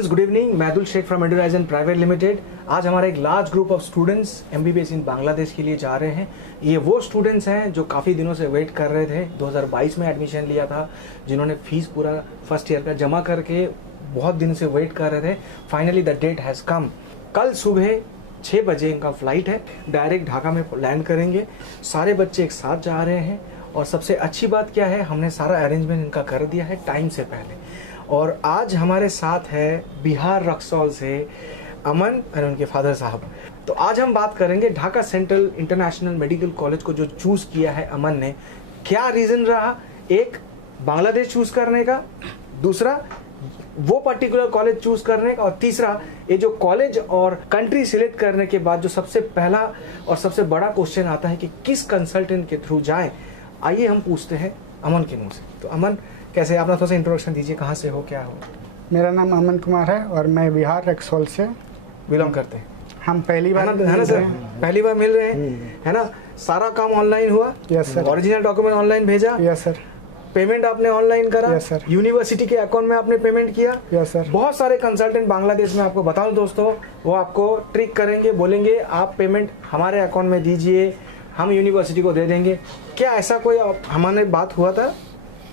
Students, good evening. Maidul Sheikh from Eduraizen private limited. आज हमारा एक large group of students MBBS in Bangladesh के लिए जा रहे हैं। ये वो स्टूडेंट्स हैं जो काफ़ी दिनों से वेट कर रहे थे। 2022 में एडमिशन लिया था, जिन्होंने फीस पूरा फर्स्ट ईयर का जमा करके बहुत दिन से वेट कर रहे थे। Finally the date has come. कल सुबह 6 बजे इनका फ्लाइट है, डायरेक्ट ढाका में लैंड करेंगे। सारे बच्चे एक साथ जा रहे हैं और सबसे अच्छी बात क्या है, हमने सारा अरेंजमेंट इनका कर दिया है टाइम से पहले। और आज हमारे साथ है बिहार रक्सौल से अमन और उनके फादर साहब। तो आज हम बात करेंगे Dhaka central international medical college को जो चूज़ किया है अमन ने, क्या रीज़न रहा, एक बांग्लादेश चूज़ करने का, दूसरा वो पर्टिकुलर कॉलेज चूज करने का, और तीसरा ये जो कॉलेज और कंट्री सिलेक्ट करने के बाद जो सबसे पहला और सबसे बड़ा क्वेश्चन आता है कि किस कंसल्टेंट के थ्रू जाएं। आइए हम पूछते हैं अमन के मुंह से। तो अमन, कैसे, आप थोड़ा सा इंट्रोडक्शन दीजिए, कहाँ से हो, क्या हो? मेरा नाम अमन कुमार है और मैं बिहार रक्सौल से बिलोंग करते हैं। हम पहली बार है ना सर, पहली बार मिल रहे हैं, है ना? सारा काम ऑनलाइन हुआ? Yes sir. Original document online भेजा? Yes sir. पेमेंट आपने ऑनलाइन करा? Yes sir. यूनिवर्सिटी के अकाउंट में आपने पेमेंट किया? Yes sir. बहुत सारे कंसल्टेंट बांग्लादेश में, आपको बताऊं दोस्तों, वो आपको ट्रिक करेंगे, बोलेंगे आप पेमेंट हमारे अकाउंट में दीजिए, हम यूनिवर्सिटी को दे देंगे। क्या ऐसा कोई हमारे बात हुआ था?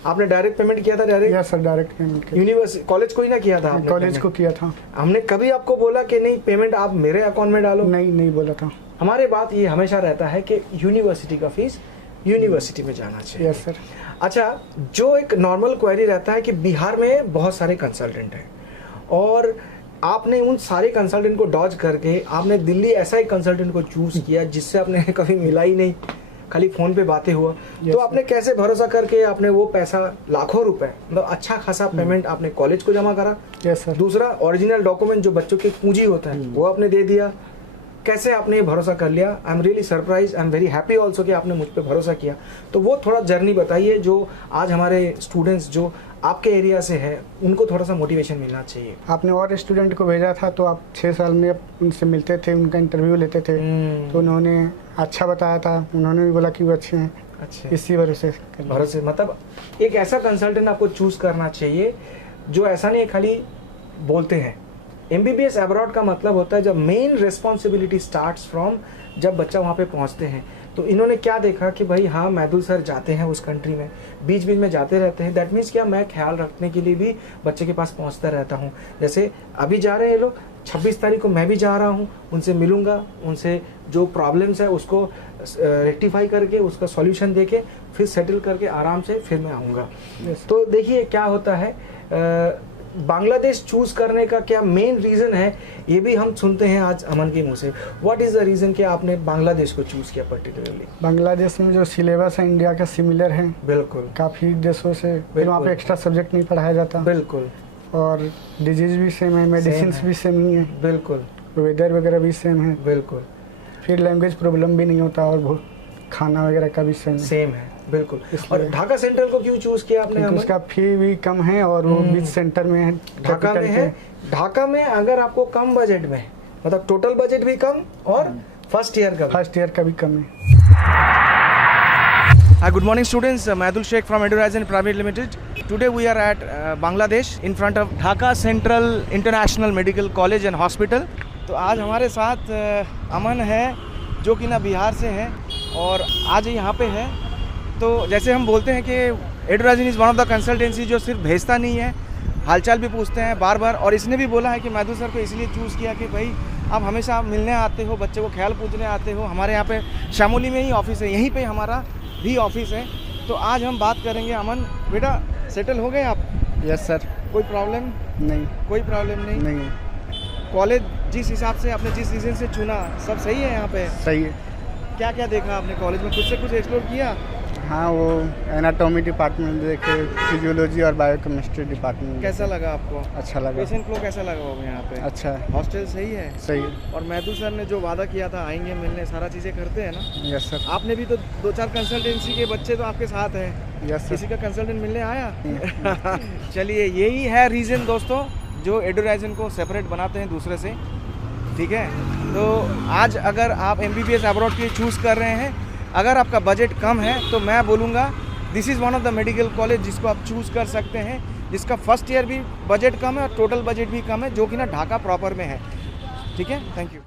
आपने डायरेक्ट पेमेंट किया था? Direct? Yes sir, direct payment किया। यूनिवर्सिटी कॉलेज को ही ना किया था आपने? कॉलेज को किया था। हमने कभी आपको बोला कि नहीं पेमेंट आप मेरे अकाउंट में डालो? नहीं बोला था। हमारे बात ये हमेशा रहता है कि यूनिवर्सिटी का फीस यूनिवर्सिटी में जाना चाहिए। Yes sir. अच्छा, जो एक नॉर्मल क्वेरी रहता है कि बिहार में बहुत सारे कंसल्टेंट हैं और आपने उन सारे कंसल्टेंट को डॉज करके आपने दिल्ली ऐसा एक कंसल्टेंट को चूज किया जिससे आपने कभी मिला ही नहीं, खाली फोन पे बातें हुआ। तो आपने कैसे भरोसा करके आपने वो पैसा, लाखों रुपए, मतलब अच्छा खासा पेमेंट आपने कॉलेज को जमा करा? Yes sir. दूसरा, ओरिजिनल डॉक्यूमेंट जो बच्चों की पूंजी होता है वो आपने दे दिया। कैसे आपने ये भरोसा कर लिया? I am really surprise, I am very happy also कि आपने मुझ पर भरोसा किया। तो वो थोड़ा जर्नी बताइए जो आज हमारे स्टूडेंट्स जो आपके एरिया से है उनको थोड़ा सा मोटिवेशन मिलना चाहिए। आपने और स्टूडेंट को भेजा था तो आप 6 साल में उनसे मिलते थे, उनका इंटरव्यू लेते थे, तो उन्होंने अच्छा बताया था, उन्होंने भी बोला कि वो अच्छे हैं। अच्छा, इसी भरोसे मतलब एक ऐसा कंसल्टेंट आपको चूज करना चाहिए जो ऐसा नहीं खाली बोलते हैं। एमबीबीएस अब्रॉड का मतलब होता है जब मेन रिस्पॉन्सिबिलिटी स्टार्ट्स फ्रॉम जब बच्चा वहाँ पे पहुँचते हैं। तो इन्होंने क्या देखा कि भाई हाँ, मैदुल सर जाते हैं उस कंट्री में, बीच बीच में जाते रहते हैं। दैट मीन्स क्या, मैं ख्याल रखने के लिए भी बच्चे के पास पहुँचता रहता हूँ। जैसे अभी जा रहे हैं लोग, 26 तारीख को मैं भी जा रहा हूँ, उनसे मिलूंगा, उनसे जो प्रॉब्लम्स है उसको रेक्टिफाई करके उसका सॉल्यूशन देके फिर सेटल करके आराम से फिर मैं आऊँगा। तो देखिए क्या होता है, बांग्लादेश चूज करने का क्या मेन रीजन है, ये भी हम सुनते हैं आज अमन के मुंह से। व्हाट इज द रीजन कि आपने बांग्लादेश को चूज किया पर्टिकुलरली? बांग्लादेश में जो सिलेबस है इंडिया का सिमिलर है, बिल्कुल, काफ़ी देशों से। फिर वहाँ पे एक्स्ट्रा सब्जेक्ट नहीं पढ़ाया जाता। बिल्कुल। और डिजीज भी सेम है, मेडिसिन भी सेम ही है। बिल्कुल। वेदर वगैरह भी सेम है। बिल्कुल। फिर लैंग्वेज प्रॉब्लम भी नहीं होता और खाना वगैरह का भी सेम है। बिल्कुल। और ढाका सेंट्रल को क्यों चूज किया आपने? उसका फी भी कम है और वो बीच सेंटर में है, ढाका में है। ढाका में अगर आपको कम बजट में, मतलब टोटल बजट भी कम और फर्स्ट ईयर का भी कम है। Hi, good morning students. Madul Sheikh from Edurizon Private Limited. Today we are at Bangladesh in front of Dhaka Central International Medical College and Hospital. तो आज हमारे साथ अमन है जो कि ना बिहार से है और आज यहाँ पे है। तो जैसे हम बोलते हैं कि Edurizon is one of the consultancy जो सिर्फ भेजता नहीं है, हालचाल भी पूछते हैं बार बार। और इसने भी बोला है कि मैदुल सर को इसलिए चूज़ किया कि भाई आप हमेशा मिलने आते हो, बच्चे को ख्याल पूछने आते हो। हमारे यहाँ पे शामोली में ही ऑफिस है, यहीं पे हमारा भी ऑफिस है। तो आज हम बात करेंगे। अमन बेटा, सेटल हो गए आप? Yes sir. कोई प्रॉब्लम नहीं? कोई प्रॉब्लम नहीं। कॉलेज जिस हिसाब से आपने जिस रीजन से चुना सब सही है यहाँ पे? सही है। क्या क्या देखा आपने कॉलेज में, खुद से कुछ एक्सप्लोर किया? हाँ, वो एनाटॉमी डिपार्टमेंट देखे, फिजियोलॉजी और बायोकेमिस्ट्री डिपार्टमेंट। कैसा लगा आपको? अच्छा लगा। पेशेंट फ्लो कैसा लगा होगा यहाँ पे? अच्छा है। हॉस्टल सही है? सही है। और मैदुल सर ने जो वादा किया था आएंगे मिलने, सारा चीज़ें करते हैं ना? Yes sir. आपने भी तो 2-4 कंसल्टेंसी के बच्चे तो आपके साथ हैं। Yes sir. किसी का कंसल्टेंट मिलने आया? चलिए, यही है रीज़न दोस्तों जो एडुराइजन को सेपरेट बनाते हैं दूसरे से। ठीक है, तो आज अगर आप एमबीबीएस अब्रॉड के लिए चूज़ कर रहे हैं, अगर आपका बजट कम है तो मैं बोलूँगा this is one of the medical college जिसको आप चूज़ कर सकते हैं। जिसका फर्स्ट ईयर भी बजट कम है और टोटल बजट भी कम है, जो कि ना ढाका प्रॉपर में है। ठीक है, थैंक यू।